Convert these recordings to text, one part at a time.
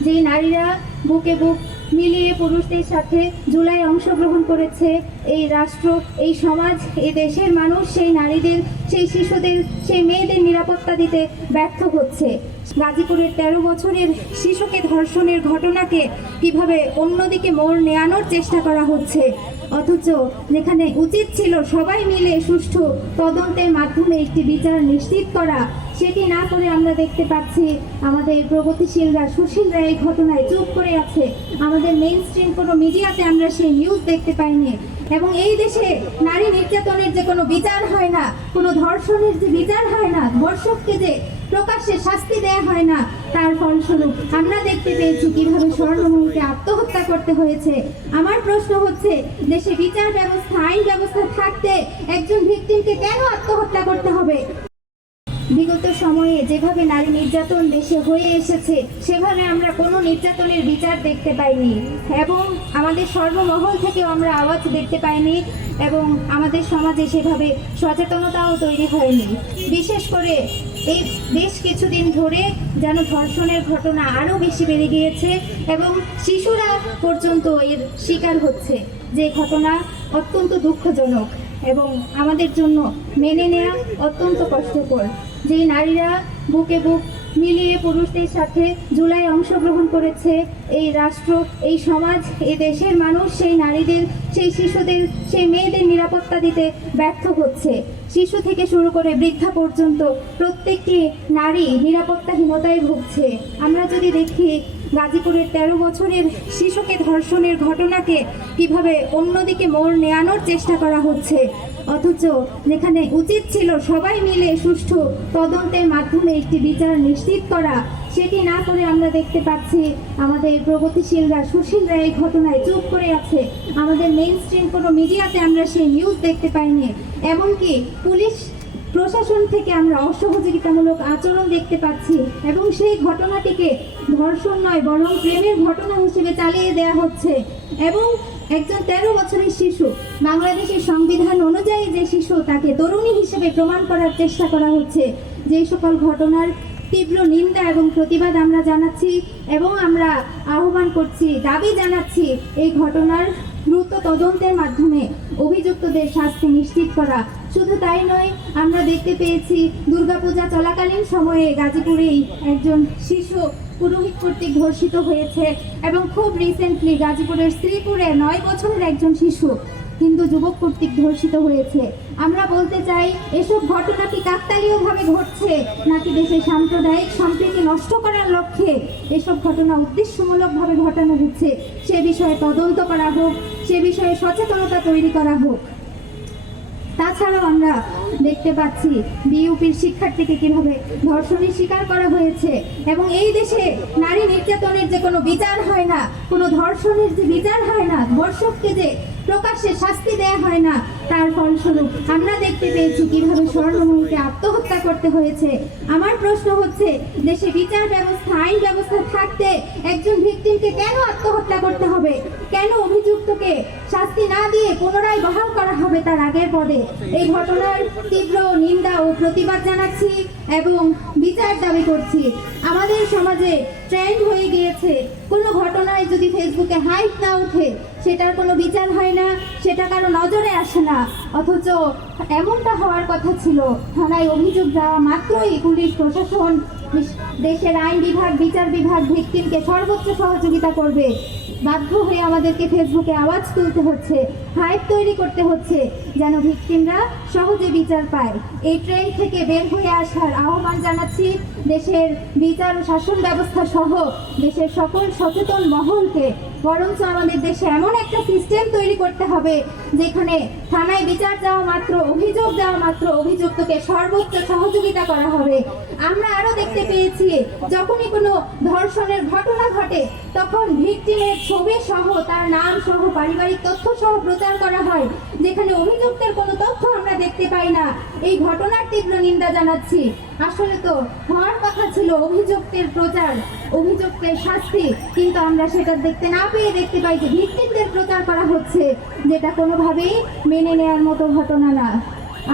যেই নারীরা বুকে বুক মিলিয়ে পুরুষদের সাথে জুলাই অংশগ্রহণ করেছে, এই রাষ্ট্র, এই সমাজ এই দেশের মানুষ, সেই নারীদের, সেই শিশুদের, সেই মেয়েদের নিরাপত্তা দিতে ব্যর্থ হচ্ছে। গাজীপুরের তেরো বছরের শিশুকে ধর্ষণের ঘটনাকে কীভাবে অন্যদিকে মোড় নেয়ানোর চেষ্টা করা হচ্ছে অথচ যেখানে উচিত ছিল সবাই মিলে সুষ্ঠু তদন্তের মাধ্যমে একটি বিচার নিশ্চিত করা, সেটি না করে আমরা দেখতে পাচ্ছি আমাদের প্রগতিশীলরা, সুশীলরা এই ঘটনায় চুপ করে আছে। আমাদের মেইন স্ট্রিম কোনো মিডিয়াতে আমরা সেই নিউজ দেখতে পাইনি। এবং এই দেশে নারী নির্যাতনের যে কোনো বিচার হয় না, কোনো ধর্ষণের যে বিচার হয় না, ধর্ষককে যে প্রকাশ্যে শাস্তি দেয়া হয় না। তার ফলস্বরূপ আমরা দেখতে পেয়েছি কীভাবে স্বর্ণমূলকে আত্মহত্যা করতে হয়েছে। আমার প্রশ্ন হচ্ছে, দেশে বিচার ব্যবস্থা, আইন ব্যবস্থা থাকতে একজন ভিকটিমকে কেন আত্মহত্যা করতে হবে? বিগত সময়ে যেভাবে নারী নির্যাতন দেশে হয়ে এসেছে, সেভাবে আমরা কোনো নির্যাতনের বিচার দেখতে পাইনি। এবং আমাদের সর্বমহল থেকেও আমরা আওয়াজ দেখতে পাইনি এবং আমাদের সমাজে সেভাবে সচেতনতাও তৈরি হয়নি। বিশেষ করে এই বেশ কিছুদিন ধরে যেন ধর্ষণের ঘটনা আরও বেশি বেড়ে গিয়েছে এবং শিশুরা পর্যন্ত এর শিকার হচ্ছে। যে ঘটনা অত্যন্ত দুঃখজনক। এবং আমাদের জন্য মেনে নেওয়া অত্যন্ত কষ্টকর। যে নারীরা বুকে বুক মিলিয়ে পুরুষদের সাথে জুলাই অংশগ্রহণ করেছে, এই রাষ্ট্র, এই সমাজ, এ দেশের মানুষ, সেই নারীদের, সেই শিশুদের, সেই মেয়েদের নিরাপত্তা দিতে ব্যর্থ হচ্ছে। শিশু থেকে শুরু করে বৃদ্ধা পর্যন্ত প্রত্যেকটি নারী নিরাপত্তাহীনতায় ভুগছে। আমরা যদি দেখি গাজীপুরের তেরো বছরের শিশুকে ধর্ষণের ঘটনাকে কীভাবে অন্যদিকে মোড় নেয়ানোর চেষ্টা করা হচ্ছে? অথচ যেখানে উচিত ছিল সবাই মিলে সুষ্ঠু তদন্তের মাধ্যমে একটি বিচার নিশ্চিত করা, সেটি না করে আমরা দেখতে পাচ্ছি আমাদের প্রগতিশীলরা, সুশীলরা এই ঘটনায় চুপ করে আছে। আমাদের মেইন স্ট্রিম কোনো মিডিয়াতে আমরা সেই নিউজ দেখতে পাইনি। এমনকি পুলিশ প্রশাসন থেকে আমরা অসহযোগিতামূলক আচরণ দেখতে পাচ্ছি এবং সেই ঘটনাটিকে ধর্ষণ নয়, বরং প্রেমের ঘটনা হিসেবে চালিয়ে দেওয়া হচ্ছে। এবং একজন তেরো বছরের শিশু, বাংলাদেশের সংবিধান অনুযায়ী যে শিশু তাকে তরুণী হিসেবে প্রমাণ করার চেষ্টা করা হচ্ছে। যে সকল ঘটনার তীব্র নিন্দা এবং প্রতিবাদ আমরা জানাচ্ছি এবং আমরা আহ্বান করছি, দাবি জানাচ্ছি এই ঘটনার দ্রুত তদন্তের মাধ্যমে অভিযুক্তদের শাস্তি নিশ্চিত করা শুধু তাই নয়, আমরা দেখতে পেয়েছি দুর্গাপূজা চলাকালীন সময়ে গাজীপুরেই একজন শিশু পুরোহিত কর্তৃক ধর্ষিত হয়েছে এবং খুব রিসেন্টলি গাজীপুরের শ্রীপুরে নয় বছরের একজন শিশু হিন্দু যুবক কর্তৃক ধর্ষিত হয়েছে। আমরা বলতে চাই, এসব ঘটনা কি কাকতালীয়ভাবে ঘটছে নাকি দেশের সাম্প্রদায়িক সম্প্রীতি নষ্ট করার লক্ষ্যে এসব ঘটনা উদ্দেশ্যমূলকভাবে ঘটানো হচ্ছে? সে বিষয়ে তদন্ত করা হোক, সে বিষয়ে সচেতনতা তৈরি করা হোক। তাছাড়াও আমরা দেখতে পাচ্ছি বিউপির শিক্ষার্থীকে কীভাবে ধর্ষণের শিকার করা হয়েছে। এবং এই দেশে নারী নির্যাতনের যে কোনো বিচার হয় না, কোনো ধর্ষণের যে বিচার হয় না, ধর্ষককে যে প্রকাশ্যে শাস্তি দেয়া হয় না, তার ফলস্বরূপ আমরা দেখতে পেয়েছি কীভাবে স্বর্ণময়ীকে আত্মহত্যা করতে হয়েছে। আমার প্রশ্ন হচ্ছে, দেশে বিচার ব্যবস্থা, আইন ব্যবস্থা থাকতে একজন ভিকটিমকে কেন আত্মহত্যা করতে হবে? কেন অভিযুক্তকে শাস্তি না দিয়ে পুনরায় বহাল করা হবে তার আগের পদে? এই ঘটনার তীব্র নিন্দা ও প্রতিবাদ জানাচ্ছি এবং বিচার দাবি করছি। আমাদের সমাজে ট্রেন্ড হয়ে গিয়েছে। কোনো ঘটনায় যদি ফেসবুকে হাইট না ওঠে, সেটার কোনো বিচার হয় না, সেটা কারও নজরে আসে না। অথচ এমনটা হওয়ার কথা ছিল। থানায় অভিযোগ দেওয়া মাত্রই পুলিশ, প্রশাসন দেশের আইন বিভাগ, বিচার বিভাগ ভিকটিমকে সর্বোচ্চ সহযোগিতা করবে। বাধ্য হয়ে আমাদেরকে ফেসবুকে আওয়াজ তুলতে হচ্ছে। হাইপ তৈরি করতে হচ্ছে, যেন ভিকটিমরা সহজে বিচার পায়। এই ট্রেন থেকে বের হয়ে আসার আহ্বান জানাচ্ছি দেশের বিচার ও শাসন ব্যবস্থা সহ দেশের সকল সচেতন মহলকে। বরঞ্চ আমাদের দেশে এমন একটা সিস্টেম তৈরি করতে হবে, যেখানে থানায় বিচার যাওয়া মাত্র, অভিযোগ যাওয়া মাত্র অভিযুক্তকে সর্বোচ্চ সহযোগিতা করা হবে। আমরা আরও দেখতে পেয়েছি, যখনই কোনো ধর্ষণের ঘটনা ঘটে, তখন ভিকটিমের ছবি সহ তার নাম সহ পারিবারিক তথ্য সহ প্রচার করা হয়। যেখানে অভিযুক্তের কোনো তথ্য আমরা দেখতে পাই না। এই ঘটনার তীব্র নিন্দা জানাচ্ছি। আসলে তো হওয়ার কথা ছিল অভিযুক্তের প্রচার, অভিযুক্তের শাস্তি, কিন্তু আমরা সেটা দেখতে না পেয়ে দেখতে পাই যে ভিত্তিকদের প্রচার করা হচ্ছে, যেটা কোনোভাবেই মেনে নেওয়ার মতো ঘটনা না।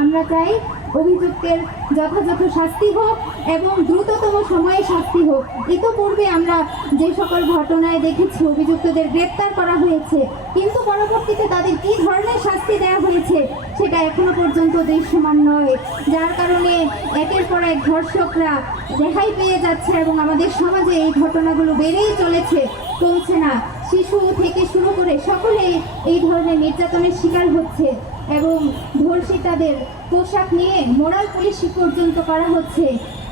আমরা চাই অভিযুক্তের যথাযথ শাস্তি হোক এবং দ্রুততম সময়ে শাস্তি হোক। ইতোপূর্বে আমরা যে সকল ঘটনায় দেখেছি, অভিযুক্তদের গ্রেপ্তার করা হয়েছে। কিন্তু পরবর্তীতে তাদের কি ধরনের শাস্তি দেওয়া হয়েছে, সেটা এখনও পর্যন্ত দৃশ্যমান নয়। যার কারণে একের পর এক ধর্ষকরা রেহাই পেয়ে যাচ্ছে এবং আমাদের সমাজে এই ঘটনাগুলো বেড়েই চলেছে, কমছে না। শিশু থেকে শুরু করে সকলেই এই ধরনের নির্যাতনের শিকার হচ্ছে। এবং ধর্ষিতাদের পোশাক নিয়ে মোরাল পুলিশ পর্যন্ত করা হচ্ছে।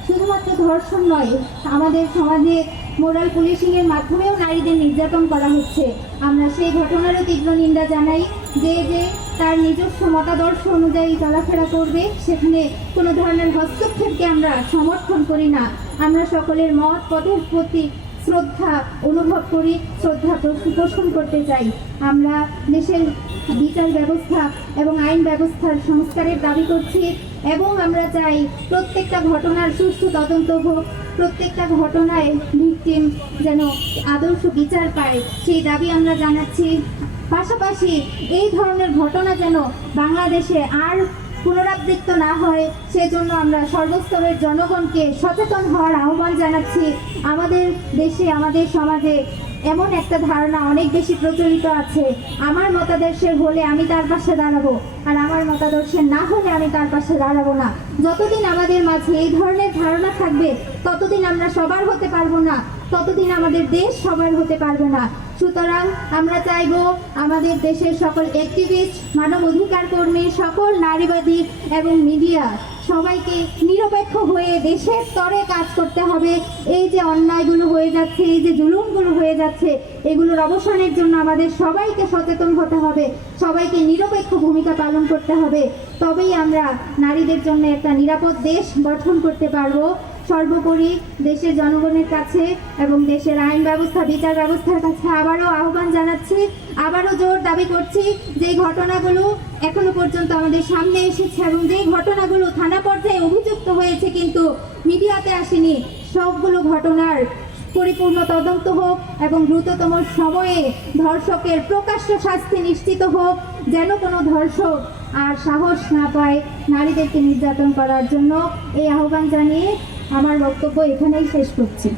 শুধুমাত্র ধর্ষণ নয়, আমাদের সমাজে মোরাল পুলিশিংয়ের মাধ্যমেও নারীদের নির্যাতন করা হচ্ছে। আমরা সেই ঘটনারও তীব্র নিন্দা জানাই যে যে তার নিজস্ব মতাদর্শ অনুযায়ী চলাফেরা করবে, সেখানে কোনো ধরনের হস্তক্ষেপকে আমরা সমর্থন করি না। আমরা সকলের মত পথের প্রতি শ্রদ্ধা অনুভব করি, শ্রদ্ধা পোষ- পোষণ করতে চাই। আমরা দেশের বিচার ব্যবস্থা এবং আইন ব্যবস্থার সংস্কারের দাবি করছি এবং আমরা চাই প্রত্যেকটা ঘটনার সুষ্ঠু তদন্ত হোক, প্রত্যেকটা ঘটনায় ভিকটিম যেন আদর্শ বিচার পায়, সেই দাবি আমরা জানাচ্ছি। পাশাপাশি এই ধরনের ঘটনা যেন বাংলাদেশে আর পুনরাবৃত্ত না হয়, সেজন্য আমরা সর্বস্তরের জনগণকে সচেতন হওয়ার আহ্বান জানাচ্ছি। আমাদের দেশে, আমাদের সমাজে এমন একটা ধারণা অনেক বেশি প্রচলিত আছে। আমার মতাদর্শের হলে আমি তার পাশে দাঁড়াবো, আর আমার মতাদর্শের না হলে আমি তার পাশে দাঁড়াবো না। যতদিন আমাদের মাঝে এই ধরনের ধারণা থাকবে, ততদিন আমরা সবার হতে পারব না, ততদিন আমাদের দেশ সবার হতে পারবে না। সুতরাং আমরা চাইব আমাদের দেশের সকল অ্যাক্টিভিস্ট মানব অধিকার কর্মী সকল নারীবাদী এবং মিডিয়া সবাইকে নিরপেক্ষ হয়ে দেশের স্তরে কাজ করতে হবে। এই যে অন্যায়গুলো হয়ে যাচ্ছে, এই যে জুলুমগুলো হয়ে যাচ্ছে, এগুলোর অবসানের জন্য আমাদের সবাইকে সচেতন হতে হবে, সবাইকে নিরপেক্ষ ভূমিকা পালন করতে হবে। তবেই আমরা নারীদের জন্য একটা নিরাপদ দেশ গঠন করতে পারব। সর্বোপরি দেশের জনগণের কাছে এবং দেশের আইন ব্যবস্থা, বিচার ব্যবস্থার কাছে আবারও আহ্বান জানাচ্ছি। আবারও জোর দাবি করছি যে ঘটনাগুলো এখনও পর্যন্ত আমাদের সামনে এসেছে এবং যেই ঘটনাগুলো থানা পর্যায়ে অভিযুক্ত হয়েছে কিন্তু মিডিয়াতে আসেনি, সবগুলো ঘটনার পরিপূর্ণ তদন্ত হোক এবং দ্রুততম সময়ে ধর্ষকের প্রকাশ্য শাস্তি নিশ্চিত হোক, যেন কোনো ধর্ষক আর সাহস না পায় নারীদেরকে নির্যাতন করার জন্য। এই আহ্বান জানিয়ে আমার বক্তব্য এখানেই শেষ করছি।